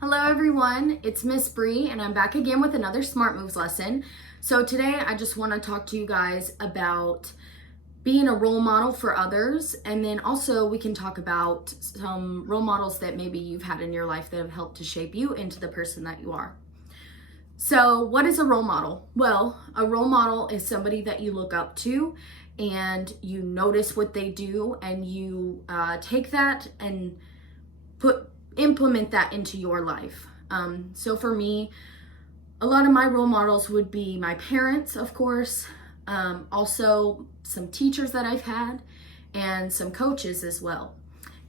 Hello everyone, it's Miss Bree and I'm back again with another Smart Moves lesson. So today I just want to talk to you guys about being a role model for others, and then also we can talk about some role models that maybe you've had in your life that have helped to shape you into the person that you are. So what is a role model? Well, a role model is somebody that you look up to and you notice what they do, and you take that and implement that into your life. So for me, a lot of my role models would be my parents, of course, also some teachers that I've had, and some coaches as well.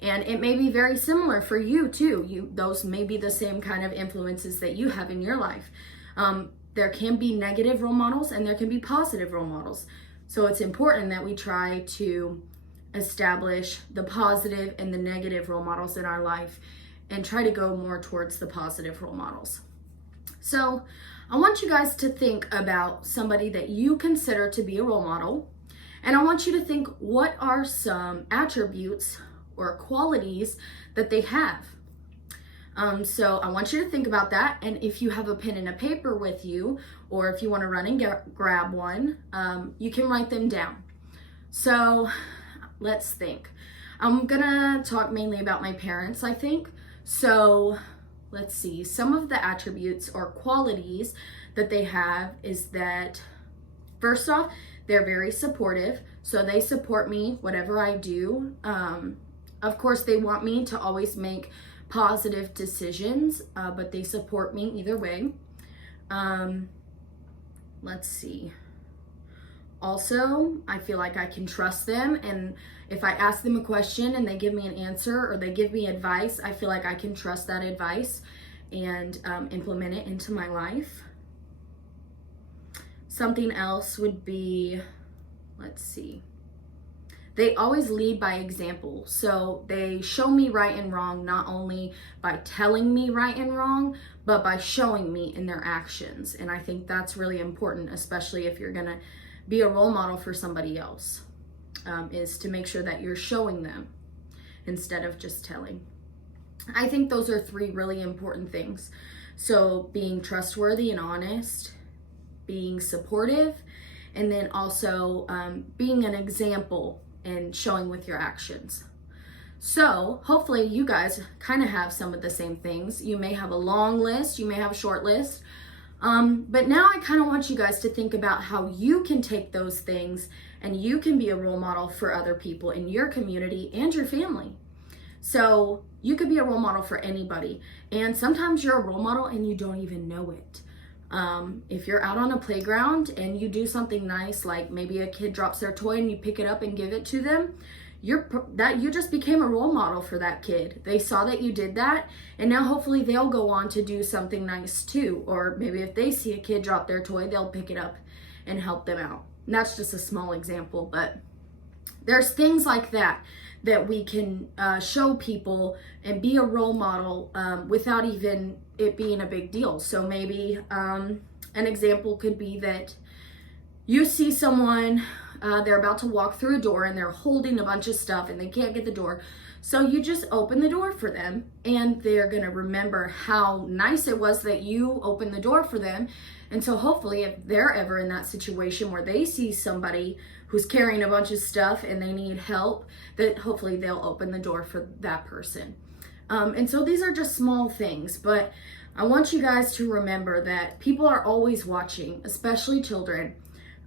And it may be very similar for you too. Those may be the same kind of influences that you have in your life. There can be negative role models and there can be positive role models. So it's important that we try to establish the positive and the negative role models in our life and try to go more towards the positive role models. So I want you guys to think about somebody that you consider to be a role model, and I want you to think, what are some attributes or qualities that they have? So I want you to think about that, and if you have a pen and a paper with you, or if you want to run and grab one, you can write them down. So let's think. I'm gonna talk mainly about my parents, I think. So let's see, some of the attributes or qualities that they have is that, first off, they're very supportive. So they support me whatever I do. Of course, they want me to always make positive decisions, but they support me either way. Let's see. Also, I feel like I can trust them, and if I ask them a question and they give me an answer or they give me advice, I feel like I can trust that advice and implement it into my life. Something else would be, let's see, they always lead by example. So they show me right and wrong, not only by telling me right and wrong, but by showing me in their actions. And I think that's really important, especially if you're gonna be a role model for somebody else, is to make sure that you're showing them instead of just telling. I think those are three really important things. So being trustworthy and honest, being supportive, and then also being an example and showing with your actions. So hopefully you guys kind of have some of the same things. You may have a long list, you may have a short list, but now I kind of want you guys to think about how you can take those things and you can be a role model for other people in your community and your family. So you could be a role model for anybody, and sometimes you're a role model and you don't even know it. If you're out on a playground and you do something nice, like maybe a kid drops their toy and you pick it up and give it to them, you just became a role model for that kid. They saw that you did that, and now hopefully they'll go on to do something nice too. Or maybe if they see a kid drop their toy, they'll pick it up and help them out. And that's just a small example, but there's things like that that we can show people and be a role model without even it being a big deal. So maybe an example could be that you see someone, they're about to walk through a door and they're holding a bunch of stuff and they can't get the door. So you just open the door for them, and they're gonna remember how nice it was that you opened the door for them. And so hopefully if they're ever in that situation where they see somebody who's carrying a bunch of stuff and they need help, that hopefully they'll open the door for that person. And so these are just small things, but I want you guys to remember that people are always watching, especially children.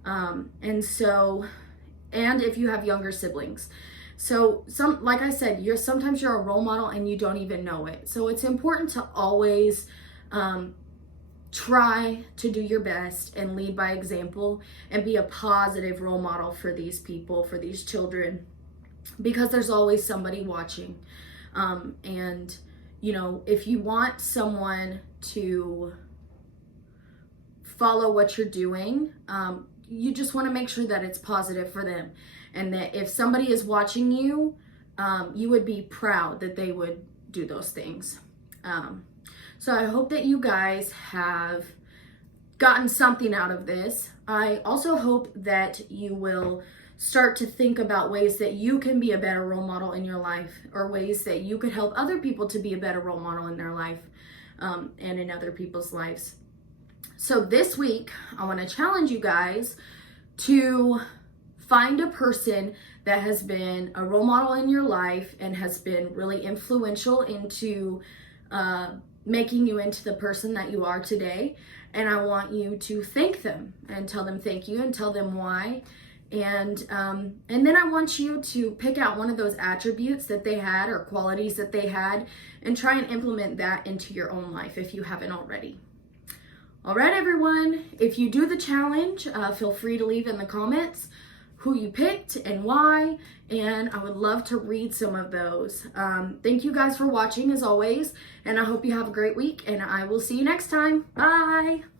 And if you have younger siblings. So like I said, sometimes you're a role model and you don't even know it. So it's important to always try to do your best and lead by example and be a positive role model for these people, for these children, because there's always somebody watching. And if you want someone to follow what you're doing, you just want to make sure that it's positive for them, and that if somebody is watching you, you would be proud that they would do those things. So I hope that you guys have gotten something out of this. I also hope that you will start to think about ways that you can be a better role model in your life, or ways that you could help other people to be a better role model in their life. and in other people's lives. So this week, I want to challenge you guys to find a person that has been a role model in your life and has been really influential into making you into the person that you are today. And I want you to thank them and tell them thank you and tell them why. And then I want you to pick out one of those attributes that they had or qualities that they had and try and implement that into your own life if you haven't already. All right, everyone, if you do the challenge, feel free to leave in the comments who you picked and why, and I would love to read some of those. Thank you guys for watching as always, and I hope you have a great week, and I will see you next time. Bye.